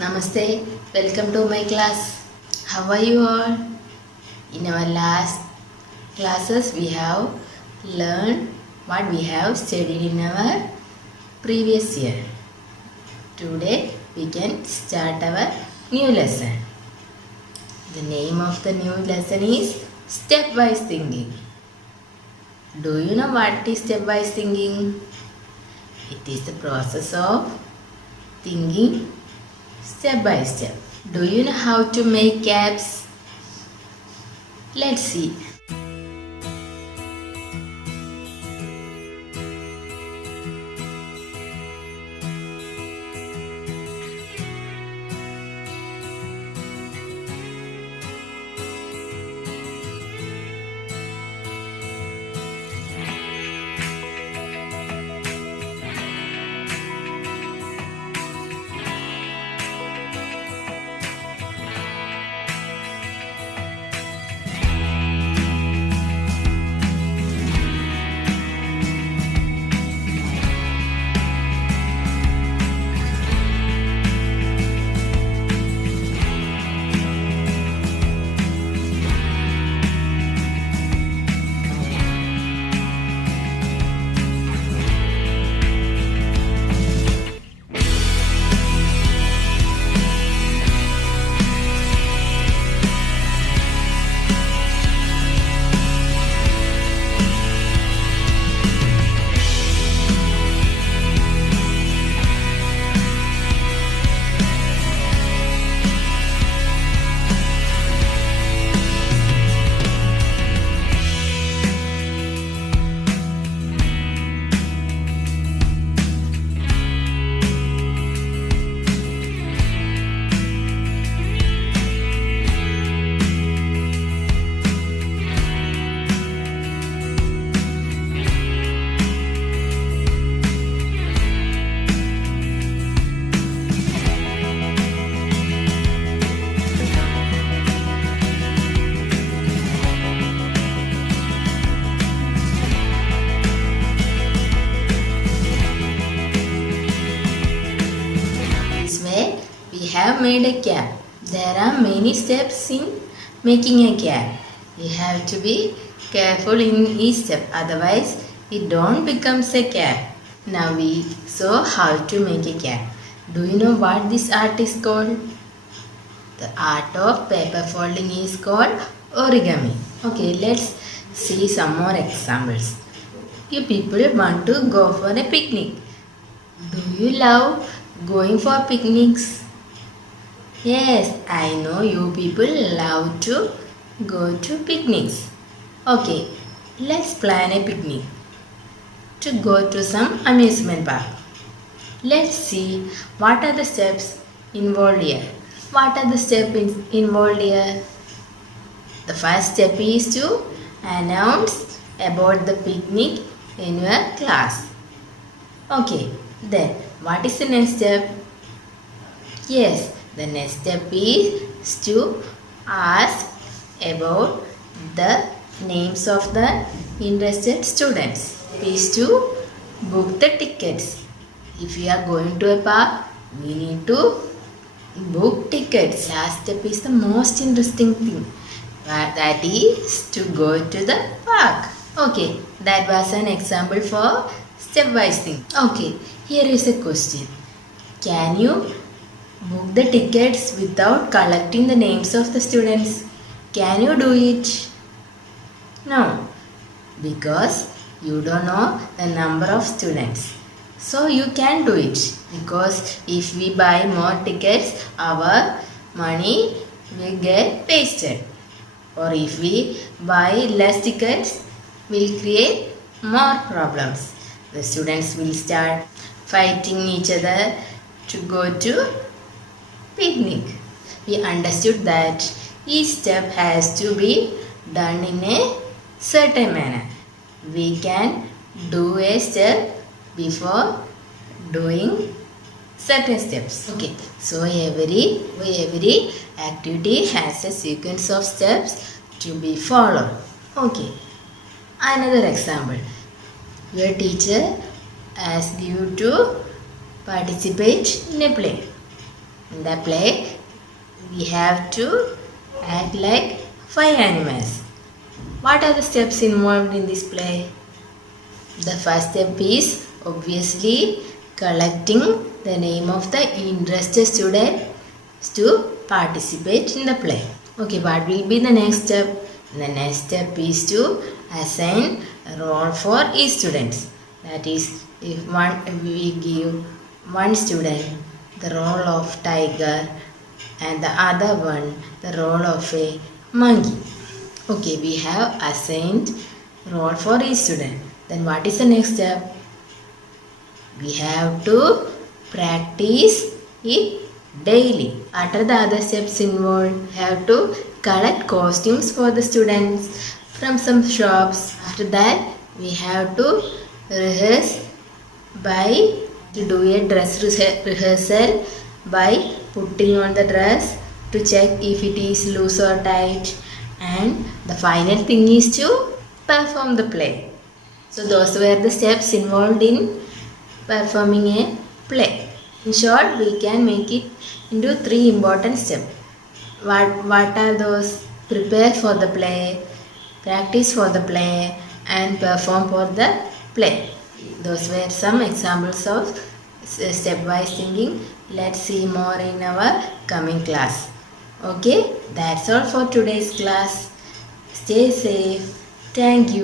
Namaste, welcome to my class. How are you all? In our last classes, we have learned what we have studied in our previous year. Today, we can start our new lesson. The name of the new lesson is Stepwise Thinking. Do you know what is stepwise thinking? It is the process of thinking step by step. Do you know how to make caps? Let's see. We have made a cap. There are many steps in making a cap. We have to be careful in each step, otherwise it don't becomes a cap. Now we saw how to make a cap. Do you know what this art is called? The art of paper folding is called origami. Okay, let's see some more examples. You people want to go for a picnic. Do you love going for picnics? Yes, I know you people love to go to picnics. Okay, let's plan a picnic to go to some amusement park. Let's see what are the steps involved here. What are the steps involved here? The first step is to announce about the picnic in your class. Okay, then what is the next step? Yes, the next step is to ask about the names of the interested students. Is to book the tickets. If you are going to a park, we need to book tickets. Last step is the most interesting thing. That is to go to the park. Okay, that was an example for stepwise thing. Okay, here is a question. Can you book the tickets without collecting the names of the students? Can you do it? No, because you don't know the number of students. So you can do it, because if we buy more tickets, our money will get wasted. Or if we buy less tickets, will create more problems. The students will start fighting each other to go to picnic. We understood that each step has to be done in a certain manner. We can do a step before doing certain steps. Okay, so every activity has a sequence of steps to be followed. Okay, another example. Your teacher asks you to participate in a play. In the play, we have to act like 5 animals. What are the steps involved in this play? The first step is obviously collecting the name of the interested student to participate in the play. Okay, what will be the next step? The next step is to assign a role for each student. That is, if we give one student the role of tiger and the other one the role of a monkey. Okay, we have assigned role for each student. Then what is the next step? We have to practice it daily. What are the other steps involved? We have to collect costumes for the students from some shops. After that, we have to rehearse by to do a dress rehearsal by putting on the dress to check if it is loose or tight, and the final thing is to perform the play. So those were the steps involved in performing a play. In short, we can make it into 3 important steps. What are those? Prepare for the play, practice for the play, and perform for the play. Those were some examples of stepwise thinking. Let's see more in our coming class. Okay, that's all for today's class. Stay safe. Thank you.